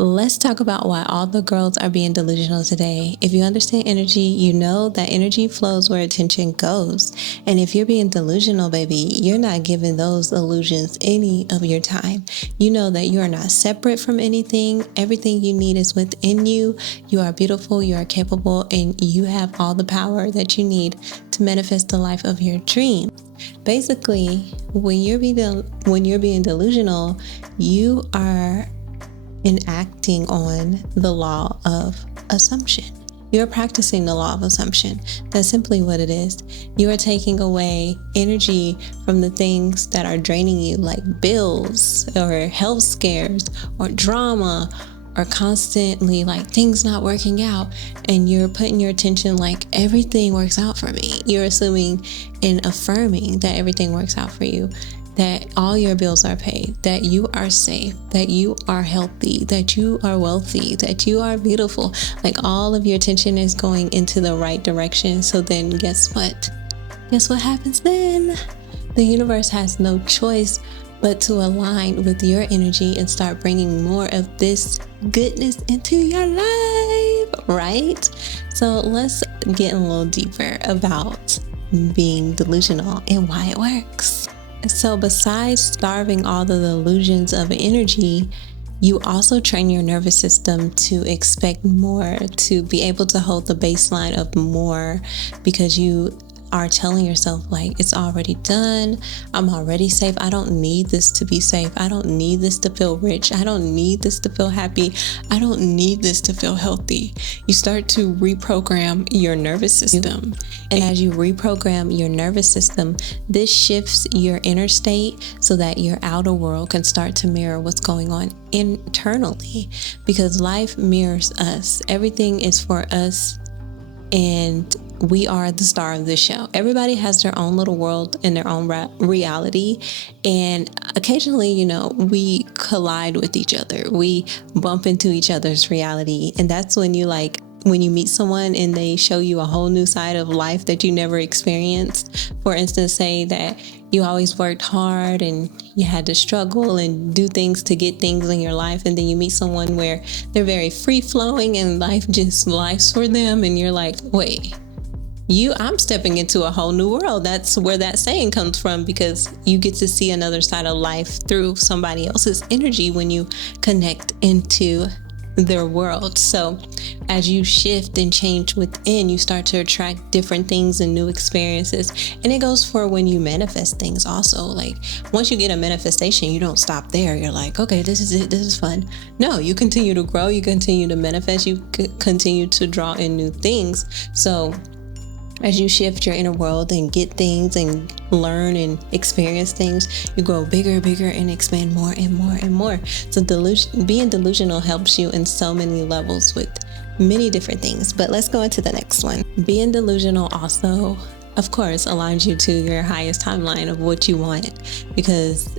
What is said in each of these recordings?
Let's talk about why all the girls are being delusional today. If you understand energy, you know that energy flows where attention goes. And if you're being delusional, baby, you're not giving those illusions any of your time. You know that you are not separate from anything. Everything you need is within you. You are beautiful, you are capable, and you have all the power that you need to manifest the life of your dreams. Basically, when you're being delusional, you are enacting on the law of assumption. You're practicing the law of assumption. That's simply what it is. You are taking away energy from the things that are draining you, like bills or health scares or drama or constantly like things not working out, and you're putting your attention like everything works out for me. You're assuming and affirming that everything works out for you, that all your bills are paid, that you are safe, that you are healthy, that you are wealthy, that you are beautiful. Like all of your attention is going into the right direction. So then guess what? Guess what happens then? The universe has no choice but to align with your energy and start bringing more of this goodness into your life, right? So let's get a little deeper about being delusional and why it works. So besides starving all the illusions of energy, you also train your nervous system to expect more, to be able to hold the baseline of more, because you are telling yourself like, it's already done. I'm already safe. I don't need this to be safe. I don't need this to feel rich. I don't need this to feel happy. I don't need this to feel healthy. You start to reprogram your nervous system. And as you reprogram your nervous system, this shifts your inner state so that your outer world can start to mirror what's going on internally, because life mirrors us. Everything is for us, and we are the star of this show. Everybody has their own little world and their own reality. And occasionally, we collide with each other. We bump into each other's reality. And that's when when you meet someone and they show you a whole new side of life that you never experienced. For instance, say that you always worked hard and you had to struggle and do things to get things in your life. And then you meet someone where they're very free flowing and life just life's for them. And you're like, wait, I'm stepping into a whole new world. That's where that saying comes from, because you get to see another side of life through somebody else's energy when you connect into their world. So as you shift and change within, you start to attract different things and new experiences. And it goes for when you manifest things also. Like once you get a manifestation, you don't stop there. You're like, okay, this is it. This is fun. No, you continue to grow. You continue to manifest. You continue to draw in new things. So as you shift your inner world and get things and learn and experience things, you grow bigger, and expand more and more and more. So being delusional helps you in so many levels with many different things. But let's go into the next one. Being delusional also, of course, aligns you to your highest timeline of what you want. Because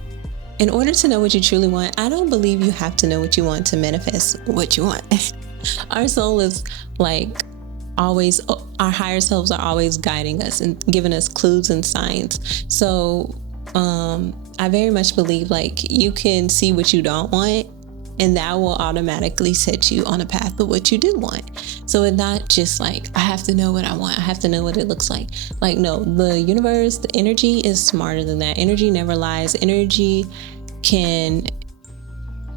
in order to know what you truly want, I don't believe you have to know what you want to manifest what you want. Our soul is our higher selves are always guiding us and giving us clues and signs. So I very much believe you can see what you don't want, and that will automatically set you on a path of what you do want. So it's not just I have to know what I want. I have to know what it looks like. No, the universe, the energy is smarter than that. Energy never lies. Energy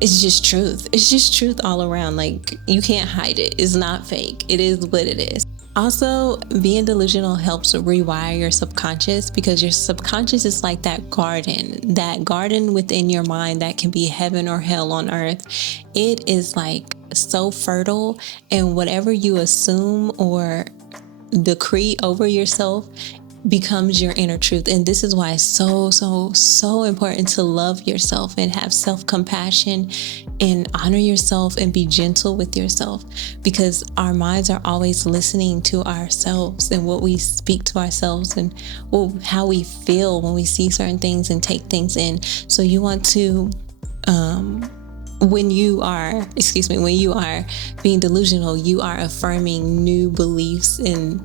it's just truth. It's just truth all around. You can't hide it. It's not fake. It is what it is. Also, being delusional helps rewire your subconscious, because your subconscious is like that garden within your mind that can be heaven or hell on earth. It is so fertile, and whatever you assume or decree over yourself becomes your inner truth. And this is why it's so important to love yourself and have self-compassion and honor yourself and be gentle with yourself, because our minds are always listening to ourselves and what we speak to ourselves and how we feel when we see certain things and take things in. So you want to when you are being delusional, you are affirming new beliefs, and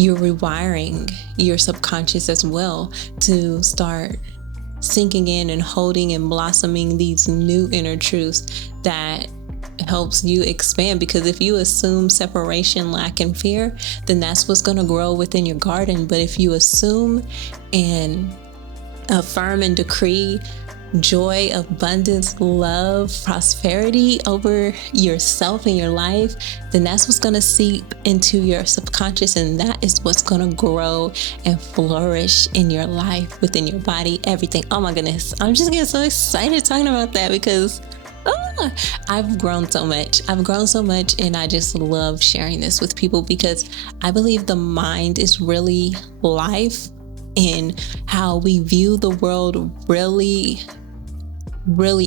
you're rewiring your subconscious as well to start sinking in and holding and blossoming these new inner truths that helps you expand, because if you assume separation, lack, and fear, then that's what's going to grow within your garden. But if you assume and affirm and decree joy, abundance, love, prosperity over yourself and your life, then that's what's going to seep into your subconscious, and that is what's going to grow and flourish in your life, within your body, everything. Oh my goodness, I'm just getting so excited talking about that, because I've grown so much. And I just love sharing this with people, because I believe the mind is really life, and how we view the world really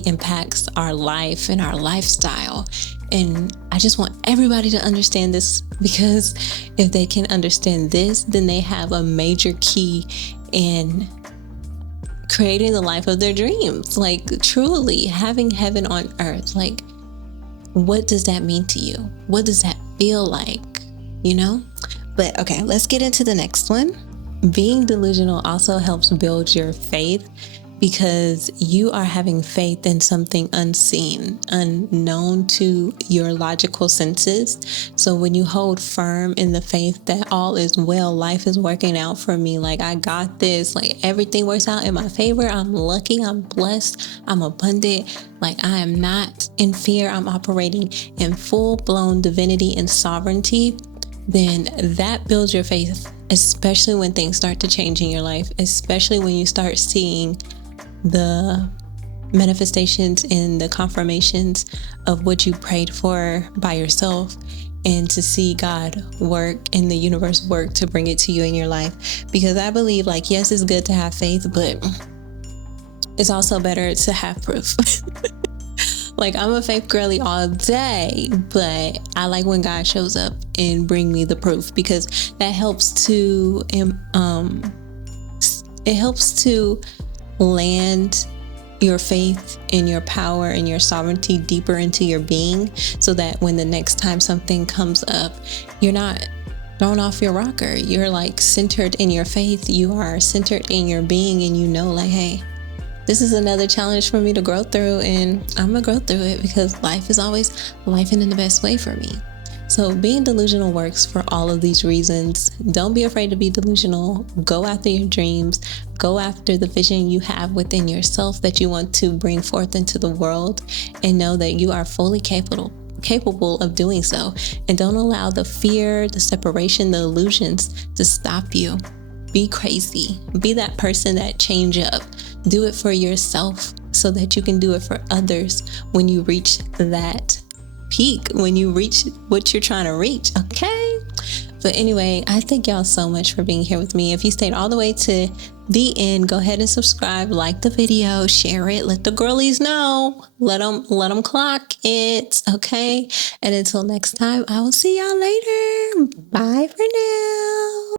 impacts our life and our lifestyle. And I just want everybody to understand this, because if they can understand this, then they have a major key in creating the life of their dreams. Like, truly having heaven on earth. Like, what does that mean to you? What does that feel like? But okay, let's get into the next one. Being delusional also helps build your faith, because you are having faith in something unseen, unknown to your logical senses. So when you hold firm in the faith that all is well, life is working out for me, like I got this, like everything works out in my favor, I'm lucky, I'm blessed, I'm abundant, like I am not in fear, I'm operating in full-blown divinity and sovereignty, then that builds your faith, especially when things start to change in your life, especially when you start seeing the manifestations and the confirmations of what you prayed for by yourself, and to see God work and the universe work to bring it to you in your life. Because I believe, like, yes, it's good to have faith, but it's also better to have proof. Like, I'm a faith girly all day, but I like when God shows up and bring me the proof, because that helps to land your faith and your power and your sovereignty deeper into your being, so that when the next time something comes up, you're not thrown off your rocker. You're like centered in your faith. You are centered in your being, and like, hey, this is another challenge for me to grow through, and I'm gonna grow through it, because life is always life in the best way for me. So being delusional works for all of these reasons. Don't be afraid to be delusional. Go after your dreams. Go after the vision you have within yourself that you want to bring forth into the world, and know that you are fully capable of doing so. And don't allow the fear, the separation, the illusions to stop you. Be crazy. Be that person that change up. Do it for yourself, so that you can do it for others when you reach that peak, when you reach what you're trying to reach. Okay. But anyway, I thank y'all so much for being here with me. If you stayed all the way to the end, go ahead and subscribe, like the video, share it, let the girlies know, let them clock it. Okay. And until next time, I will see y'all later. Bye for now.